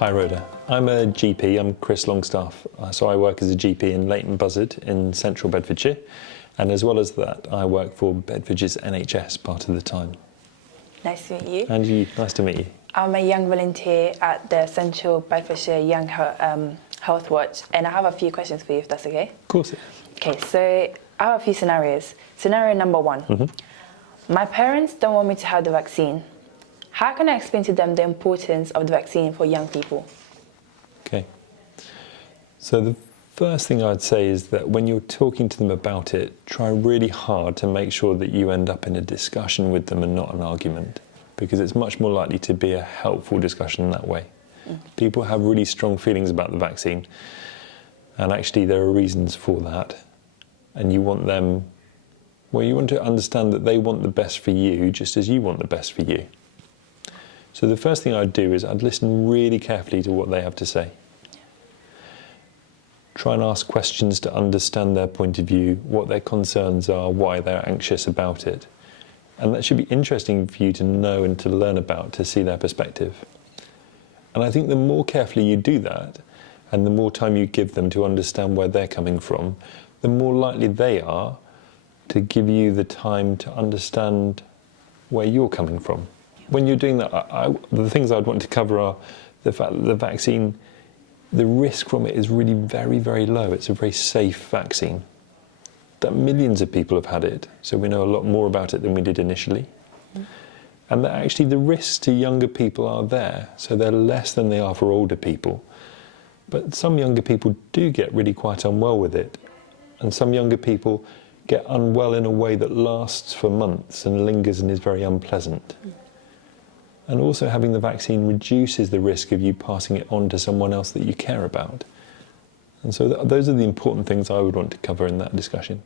Hi Rhoda, I'm a GP, I'm Chris Longstaff, so I work as a GP in Leighton Buzzard in central Bedfordshire, and as well as that I work for Bedfordshire's NHS part of the time. Nice to meet you. And you, nice to meet you. I'm a young volunteer at the Central Bedfordshire Young Healthwatch, and I have a few questions for you if that's okay. Of course. Okay, so I have a few scenarios. Scenario number one, my parents don't want me to have the vaccine. How can I explain to them the importance of the vaccine for young people? Okay. So the first thing I'd say is that when you're talking to them about it, try really hard to make sure that you end up in a discussion with them and not an argument, because it's much more likely to be a helpful discussion that way. People have really strong feelings about the vaccine, and actually there are reasons for that, and you want them, well, you want to understand that they want the best for you just as you want the best for you. So the first thing I'd do is I'd listen really carefully to what they have to say. Try and ask questions to understand their point of view, what their concerns are, why they're anxious about it. And that should be interesting for you to know and to learn about, to see their perspective. And I think the more carefully you do that, and the more time you give them to understand where they're coming from, the more likely they are to give you the time to understand where you're coming from. When you're doing that, the things I'd want to cover are the fact that the vaccine, the risk from it is really very, very low. It's a very safe vaccine. That millions of people have had it, so we know a lot more about it than we did initially. And that actually the risks to younger people are there, so they're less than they are for older people. But some younger people do get really quite unwell with it, and some younger people get unwell in a way that lasts for months and lingers and is very unpleasant. And also having the vaccine reduces the risk of you passing it on to someone else that you care about. And so those are the important things I would want to cover in that discussion.